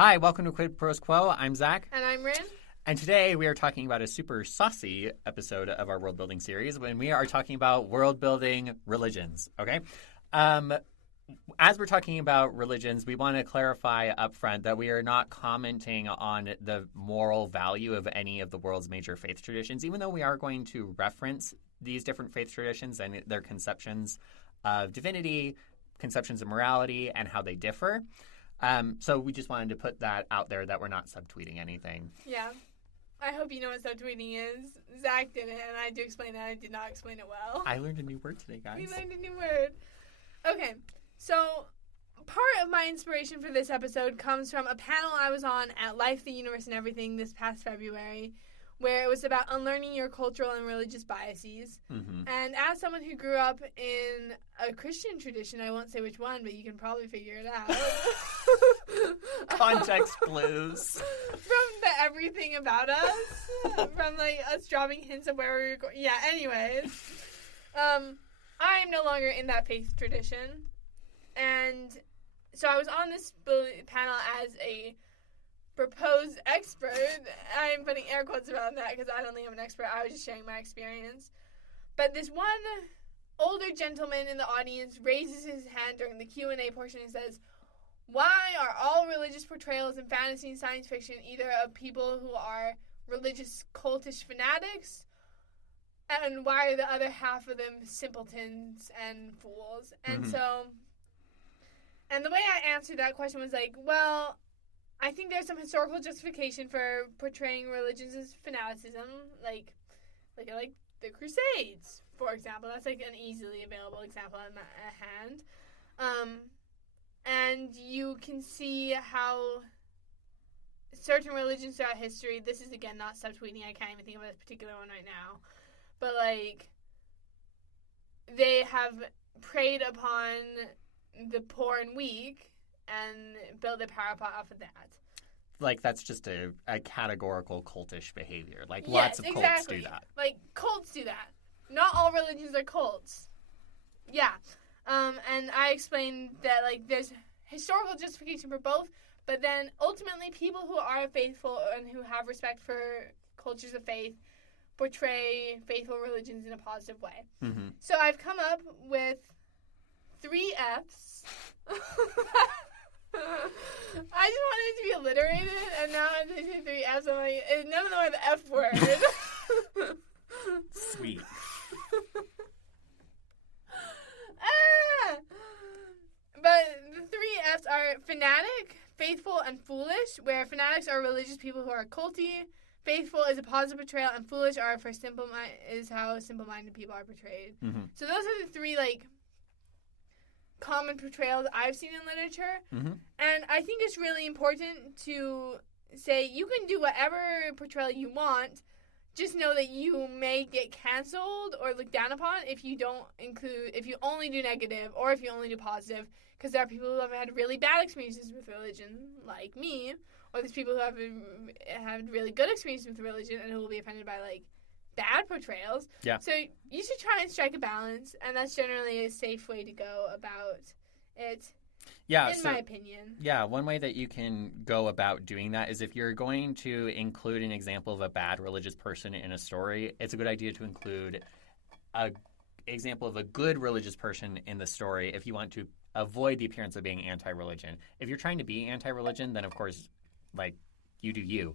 Hi, welcome to Quid Pros Quo. I'm Zach. And I'm Rin. And today we are talking about a super saucy episode of our world building series when we are talking about world building religions, okay? As we're talking about religions, we want to clarify up front that we are not commenting on the moral value of any of the world's major faith traditions, even though we are going to reference these different faith traditions and their conceptions of divinity, conceptions of morality, and how they differ. So we just wanted to put that out there that we're not subtweeting anything. Yeah. I hope you know what subtweeting is. Zach did it, and I do explain it. I did not explain it well. I learned a new word today, guys. We learned a new word. Okay, so part of my inspiration for this episode comes from a panel I was on at Life, the Universe, and Everything this past February, where it was about unlearning your cultural and religious biases. Mm-hmm. And as someone who grew up in a Christian tradition, I won't say which one, but you can probably figure it out. Context clues. From the everything about us. From, like, us dropping hints of where we were going. Yeah, anyways. I am no longer in that faith tradition. And so I was on this panel as a proposed expert. I'm putting air quotes around that because I don't think I'm an expert. I was just sharing my experience. But this one older gentleman in the audience raises his hand during the Q&A portion and says, "Why are all religious portrayals in fantasy and science fiction either of people who are religious cultish fanatics, and why are the other half of them simpletons and fools?" And and the way I answered that question was like, well, I think there's some historical justification for portraying religions as fanaticism, like the Crusades, for example. That's like an easily available example at hand. And you can see how certain religions throughout history, this is again not subtweeting, I can't even think of a particular one right now, but like they have preyed upon the poor and weak and build a power off of that. Like, that's just a categorical cultish behavior. Like, lots of cults do that. Like, cults do that. Not all religions are cults. Yeah. And I explained that, like, there's historical justification for both, but then ultimately people who are faithful and who have respect for cultures of faith portray faithful religions in a positive way. Mm-hmm. So I've come up with 3 Fs. I just wanted it to be alliterated, and now I'm saying 3 Fs. I'm like, none of them are the F word. Sweet. But the 3 Fs are fanatic, faithful, and foolish, where fanatics are religious people who are culty, faithful is a positive portrayal, and foolish are is how simple-minded people are portrayed. Mm-hmm. So those are the 3, like, common portrayals I've seen in literature. Mm-hmm. And I think it's really important to say you can do whatever portrayal you want, just know that you may get canceled or looked down upon if you only do negative or if you only do positive, because there are people who have had really bad experiences with religion, like me, or there's people who have had really good experiences with religion and who will be offended by, like, bad portrayals. Yeah. So you should try and strike a balance, and that's generally a safe way to go about it. Yeah, in my opinion. Yeah, one way that you can go about doing that is if you're going to include an example of a bad religious person in a story, it's a good idea to include an example of a good religious person in the story if you want to avoid the appearance of being anti-religion. If you're trying to be anti-religion, then of course, like, you do you.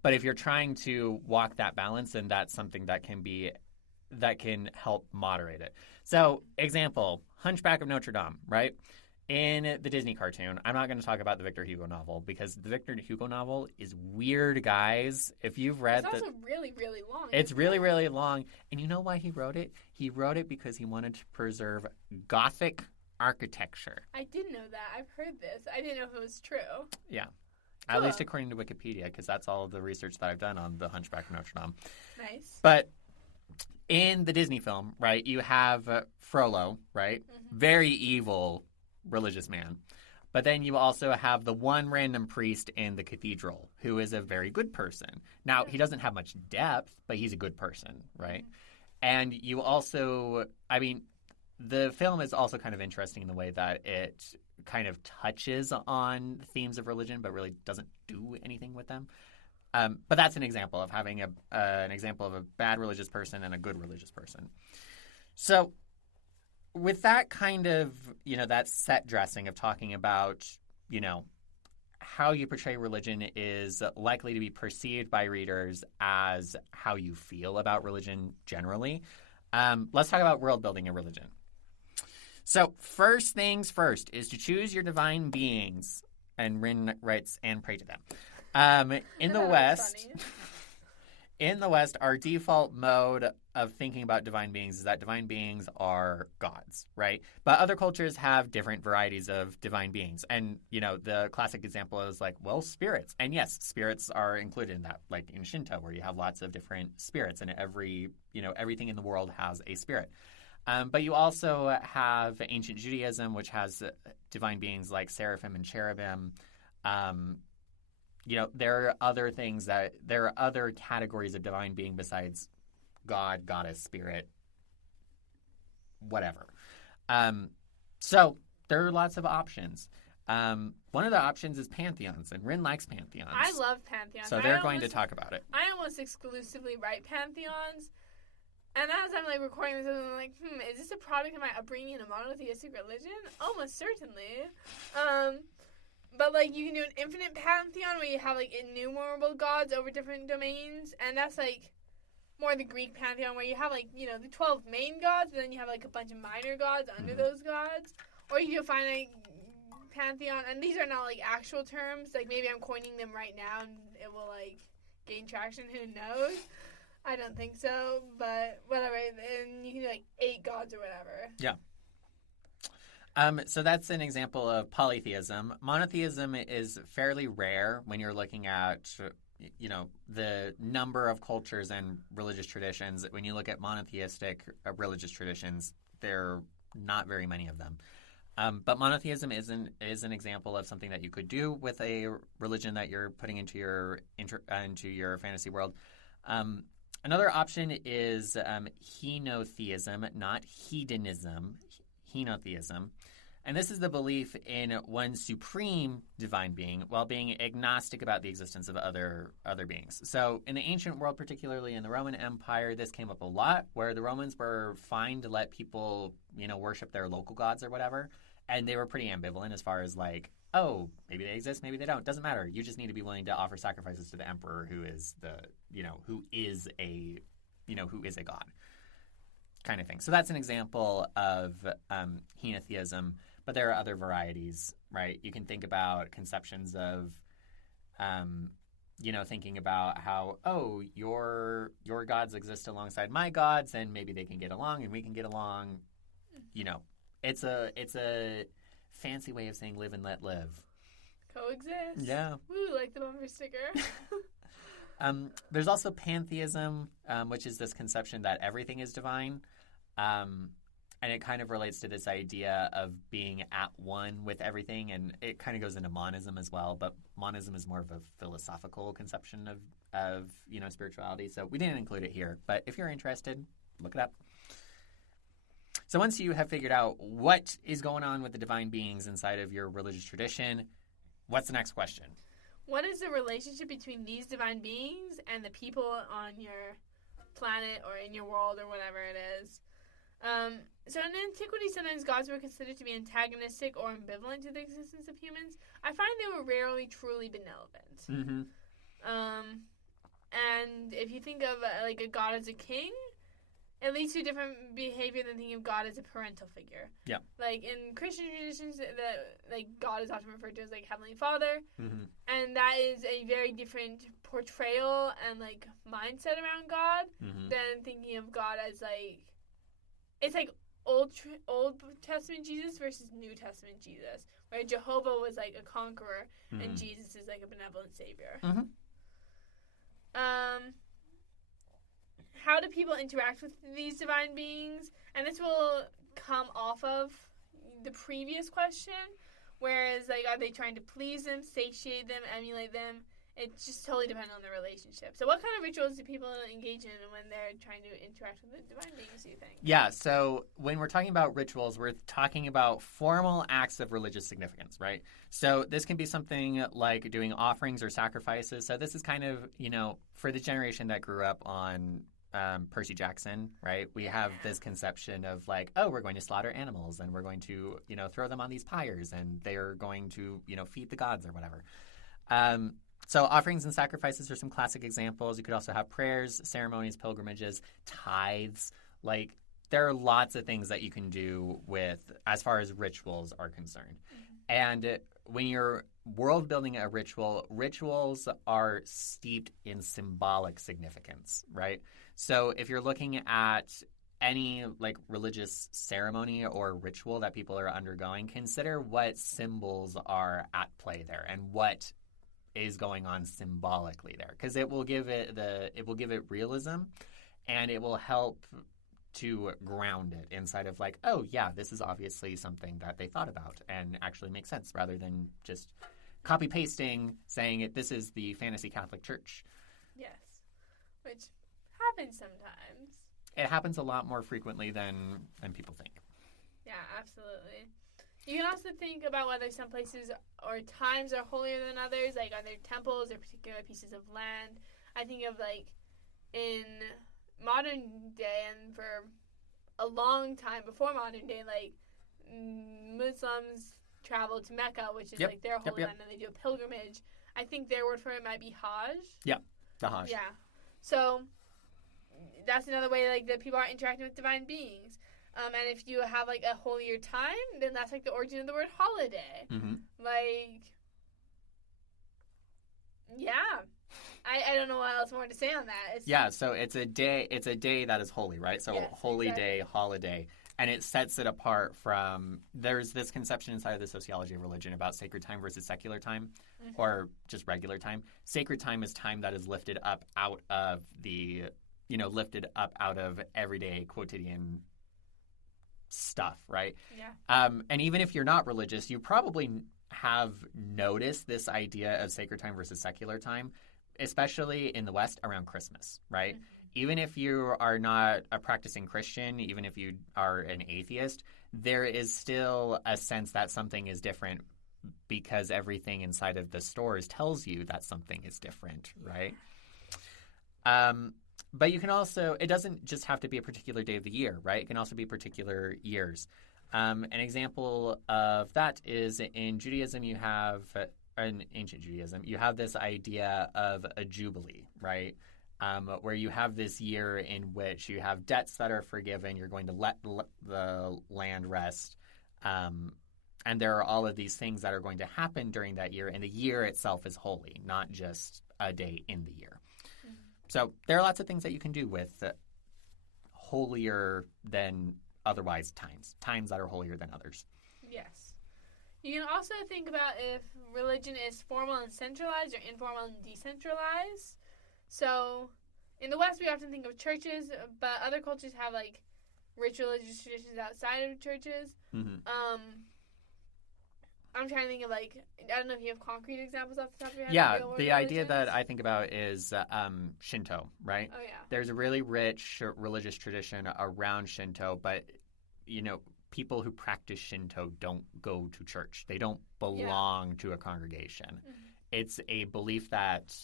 But if you're trying to walk that balance, then that's something that can help moderate it. So, example, Hunchback of Notre Dame, right? In the Disney cartoon, I'm not going to talk about the Victor Hugo novel because the Victor Hugo novel is weird, guys. If you've read it's also really, really long. It's really, really long. And you know why he wrote it? He wrote it because he wanted to preserve Gothic architecture. I didn't know that. I've heard this. I didn't know if it was true. Yeah. Cool. At least according to Wikipedia, because that's all of the research that I've done on the Hunchback of Notre Dame. Nice. But in the Disney film, right, you have Frollo, right? Mm-hmm. Very evil religious man. But then you also have the one random priest in the cathedral who is a very good person. Now, he doesn't have much depth, but he's a good person, right? Mm-hmm. And you also, I mean, the film is also kind of interesting in the way that it kind of touches on themes of religion, but really doesn't do anything with them. But that's an example of having an example of a bad religious person and a good religious person. So with that kind of, that set dressing of talking about, how you portray religion is likely to be perceived by readers as how you feel about religion generally. Let's talk about world building in religion. So first things first is to choose your divine beings, and Rin writes, and pray to them. In the West, our default mode of thinking about divine beings is that divine beings are gods, right? But other cultures have different varieties of divine beings. And, the classic example is spirits. And yes, spirits are included in that, like in Shinto, where you have lots of different spirits, and everything in the world has a spirit. But you also have ancient Judaism, which has divine beings like seraphim and cherubim. There are other categories of divine being besides God, goddess, spirit, whatever. So there are lots of options. One of the options is pantheons, and Rin likes pantheons. I love pantheons. So they're going to talk about it. I almost exclusively write pantheons. And as I'm recording this, I'm like, is this a product of my upbringing in a monotheistic religion? Almost certainly. But you can do an infinite pantheon where you have innumerable gods over different domains, and that's more the Greek pantheon where you have the 12 main gods, but then you have a bunch of minor gods under those gods. Or you can find pantheon, and these are not actual terms. Maybe I'm coining them right now, and it will gain traction. Who knows? I don't think so, but whatever. And you can do 8 gods or whatever. Yeah. So that's an example of polytheism. Monotheism is fairly rare when you're looking at, the number of cultures and religious traditions. When you look at monotheistic religious traditions, there are not very many of them. But monotheism is an example of something that you could do with a religion that you're putting into your fantasy world. Another option is henotheism, not hedonism, henotheism. And this is the belief in one supreme divine being while being agnostic about the existence of other beings. So in the ancient world, particularly in the Roman Empire, this came up a lot, where the Romans were fine to let people, worship their local gods or whatever. And they were pretty ambivalent as far as oh, maybe they exist, maybe they don't. Doesn't matter. You just need to be willing to offer sacrifices to the emperor, who is who is a god, kind of thing. So that's an example of henotheism. But there are other varieties, right? You can think about conceptions of, thinking about how, your gods exist alongside my gods, and maybe they can get along, and we can get along. It's a fancy way of saying live and let live. Coexist. Yeah. Woo, like the bumper sticker. There's also pantheism, which is this conception that everything is divine. And it kind of relates to this idea of being at one with everything, and it kind of goes into monism as well. But monism is more of a philosophical conception of spirituality. So we didn't include it here, but if you're interested, look it up. So once you have figured out what is going on with the divine beings inside of your religious tradition, what's the next question? What is the relationship between these divine beings and the people on your planet or in your world or whatever it is? So in antiquity, sometimes gods were considered to be antagonistic or ambivalent to the existence of humans. I find they were rarely truly benevolent. Mm-hmm. And if you think of a god as a king, it leads to different behavior than thinking of God as a parental figure. Yeah. In Christian traditions, God is often referred to as Heavenly Father, mm-hmm. and that is a very different portrayal and mindset around God mm-hmm. than thinking of God as it's Old Testament Jesus versus New Testament Jesus, where Jehovah was a conqueror mm-hmm. and Jesus is a benevolent savior. Mm-hmm. How do people interact with these divine beings? And this will come off of the previous question, whereas are they trying to please them, satiate them, emulate them? It just totally depends on the relationship. So what kind of rituals do people engage in when they're trying to interact with the divine beings, do you think? Yeah, so when we're talking about rituals, we're talking about formal acts of religious significance, right? So this can be something like doing offerings or sacrifices. So this is kind of, for the generation that grew up on Percy Jackson, right? We have this conception of like, oh, we're going to slaughter animals and we're going to, throw them on these pyres and they're going to, feed the gods or whatever. So offerings and sacrifices are some classic examples. You could also have prayers, ceremonies, pilgrimages, tithes. Like there are lots of things that you can do with as far as rituals are concerned. And when you're world building a ritual, rituals are steeped in symbolic significance, right? So if you're looking at any like religious ceremony or ritual that people are undergoing, consider what symbols are at play there and what is going on symbolically there, because it will give it realism, and it will help to ground it inside of like, oh yeah, this is obviously something that they thought about and actually makes sense, rather than just copy pasting saying this is the fantasy Catholic Church. Yes, which happens sometimes. It happens a lot more frequently than people think. Yeah, absolutely. You can also think about whether some places or times are holier than others, like are there temples or particular pieces of land. I think of like in modern day and for a long time before modern day, like Muslims travel to Mecca, which is like their holy land, and they do a pilgrimage. I think their word for it might be Hajj. Yeah, the Hajj. Yeah. So that's another way like that people are interacting with divine beings. And if you have, like, a holier time, then that's, like, the origin of the word holiday. Mm-hmm. Like, yeah. I don't know what else more to say on that. So it's a day that is holy, right? So yes, holy day, holiday. And it sets it apart from, there's this conception inside of the sociology of religion about sacred time versus secular time, or just regular time. Sacred time is time that is lifted up out of everyday quotidian stuff, right? Yeah. And even if you're not religious, you probably have noticed this idea of sacred time versus secular time, especially in the West around Christmas, right? Mm-hmm. Even if you are not a practicing Christian, even if you are an atheist, there is still a sense that something is different because everything inside of the stores tells you that something is different, right? But you can also, it doesn't just have to be a particular day of the year, right? It can also be particular years. An example of that is in Judaism, you have, in ancient Judaism, you have this idea of a jubilee, right? Where you have this year in which you have debts that are forgiven, you're going to let the land rest, and there are all of these things that are going to happen during that year, and the year itself is holy, not just a day in the year. So there are lots of things that you can do with holier than otherwise times that are holier than others. Yes. You can also think about if religion is formal and centralized or informal and decentralized. So in the West, we often think of churches, but other cultures have like rich religious traditions outside of churches. Mm-hmm. I'm trying to think of like, I don't know if you have concrete examples off the top of your head. Yeah, the idea that I think about is Shinto, right? Oh, yeah. There's a really rich religious tradition around Shinto, but, people who practice Shinto don't go to church. They don't belong to a congregation. Mm-hmm. It's a belief that,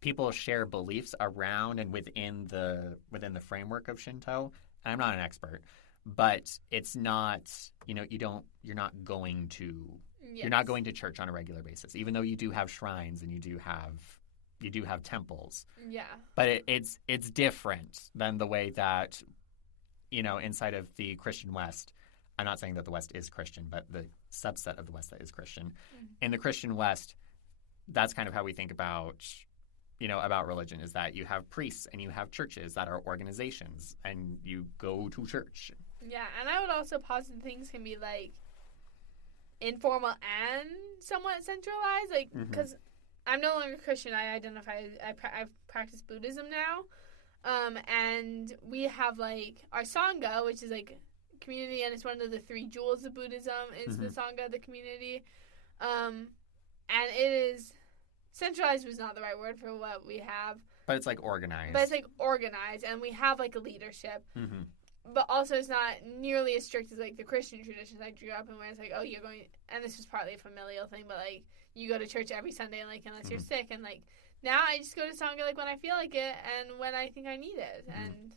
people share beliefs around and within the framework of Shinto. I'm not an expert, but it's not, you're not going to you're not going to church on a regular basis, even though you do have shrines and you do have temples. Yeah. But it's different than the way that, inside of the Christian West. I'm not saying that the West is Christian, but the subset of the West that is Christian. Mm-hmm. In the Christian West, that's kind of how we think about religion, is that you have priests and you have churches that are organizations and you go to church. Yeah, and I would also posit things can be like informal and somewhat centralized, like because I'm no longer Christian. I identify I practice Buddhism now, and we have like our Sangha, which is like community, and it's one of the 3 jewels of Buddhism is the Sangha, the community, and it is centralized was not the right word for what we have. But it's like organized. But it's like organized, and we have like a leadership. Mm-hmm. But also it's not nearly as strict as like the Christian traditions I grew up in, where it's like, oh, you're going, and this was partly a familial thing, but like you go to church every Sunday, like unless you're sick, and like now I just go to Sangha like when I feel like it and when I think I need it, and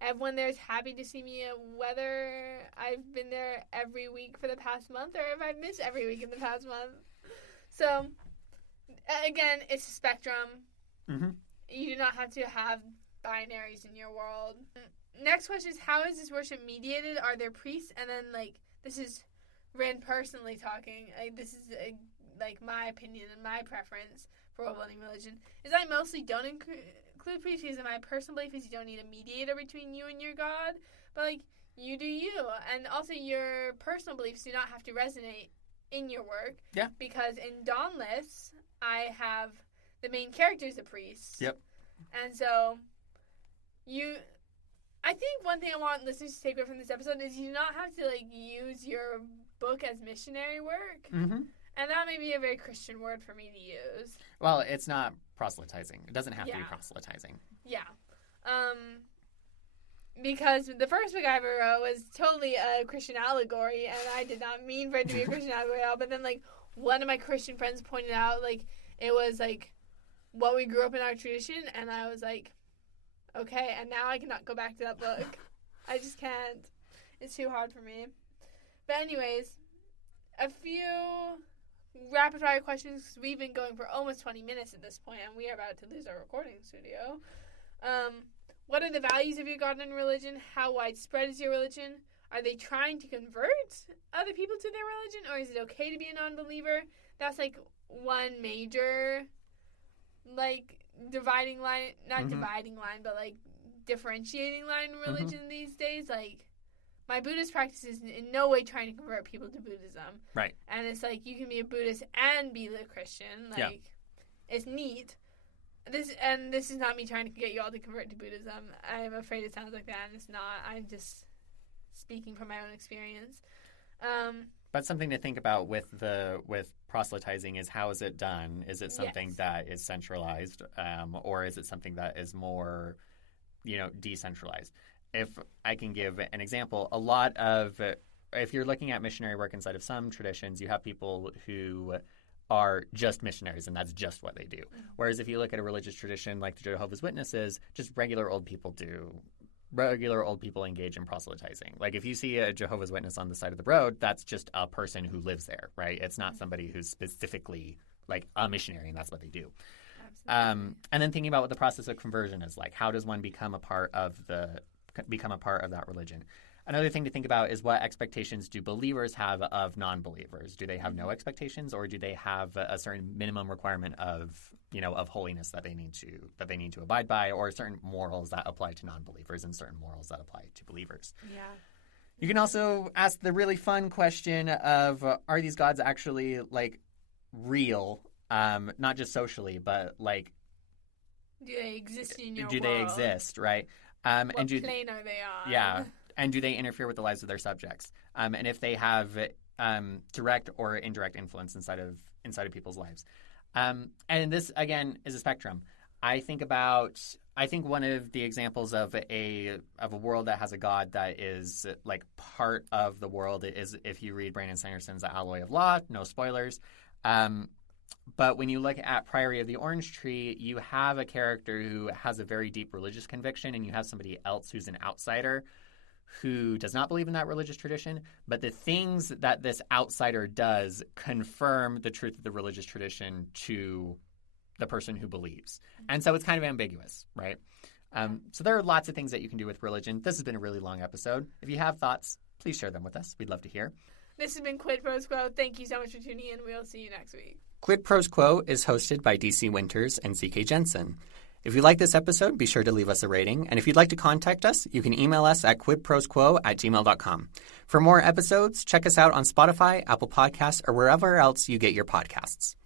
everyone there is happy to see me, whether I've been there every week for the past month or if I've missed every week in the past month. So again, it's a spectrum. Mm-hmm. You do not have to have binaries in your world. Next question is, how is this worship mediated? Are there priests? And then, like, this is Rin personally talking. Like, this is, like, my opinion and my preference for worldbuilding religion. Is I mostly don't include priests because my personal belief is you don't need a mediator between you and your God. But, like, you do you. And also your personal beliefs do not have to resonate in your work. Yeah. Because in Dawnless, I have the main character is a priest. Yep. And so I think one thing I want listeners to take away from this episode is you do not have to like use your book as missionary work. Mm-hmm. And that may be a very Christian word for me to use. Well, it's not proselytizing. It doesn't have to be proselytizing. Yeah. Because the first book I ever wrote was totally a Christian allegory, and I did not mean for it to be a Christian allegory at all. But then, like, one of my Christian friends pointed out, like, it was, like, what we grew up in our tradition, and I was like, okay, and now I cannot go back to that book. I just can't. It's too hard for me. But anyways, a few rapid-fire questions, because we've been going for almost 20 minutes at this point, and we are about to lose our recording studio. What are the values of your God and religion? How widespread is your religion? Are they trying to convert other people to their religion, or is it okay to be a non-believer? That's, like, one major, like, dividing line, not dividing line, but, like, differentiating line in religion these days. Like, my Buddhist practice is in no way trying to convert people to Buddhism. Right. And it's, like, you can be a Buddhist and be a Christian. Like, it's neat. This is not me trying to get you all to convert to Buddhism. I'm afraid it sounds like that, and it's not. I'm just speaking from my own experience. But something to think about with proselytizing is, how is it done? Is it something that is centralized, or is it something that is more, decentralized? If I can give an example, if you're looking at missionary work inside of some traditions, you have people who are just missionaries, and that's just what they do. Whereas if you look at a religious tradition like the Jehovah's Witnesses, just regular old people engage in proselytizing. Like, if you see a Jehovah's Witness on the side of the road, that's just a person who lives there, right? It's not somebody who's specifically like a missionary, and that's what they do. And then thinking about what the process of conversion is like. How does one become a part of that religion? Another thing to think about is, what expectations do believers have of non-believers? Do they have no expectations, or do they have a certain minimum requirement of holiness that they need to abide by, or certain morals that apply to non-believers and certain morals that apply to believers? Yeah. You can also ask the really fun question of, are these gods actually like real, not just socially, but like, do they exist in your world? Do they exist, right? What plane are they on? Yeah. And do they interfere with the lives of their subjects? And if they have direct or indirect influence inside of people's lives. And this, again, is a spectrum. I think one of the examples of a world that has a God that is like part of the world is if you read Brandon Sanderson's The Alloy of Law. No spoilers. But when you look at Priory of the Orange Tree, you have a character who has a very deep religious conviction, and you have somebody else who's an outsider who does not believe in that religious tradition, but the things that this outsider does confirm the truth of the religious tradition to the person who believes. And so it's kind of ambiguous, right? So there are lots of things that you can do with religion. This has been a really long episode. If you have thoughts, please share them with us. We'd love to hear. This has been Quid Pros Quo. Thank you so much for tuning in. We'll see you next week. Quid Pros Quo is hosted by DC Winters and CK Jensen. If you like this episode, be sure to leave us a rating. And if you'd like to contact us, you can email us at quidprosquo@gmail.com. For more episodes, check us out on Spotify, Apple Podcasts, or wherever else you get your podcasts.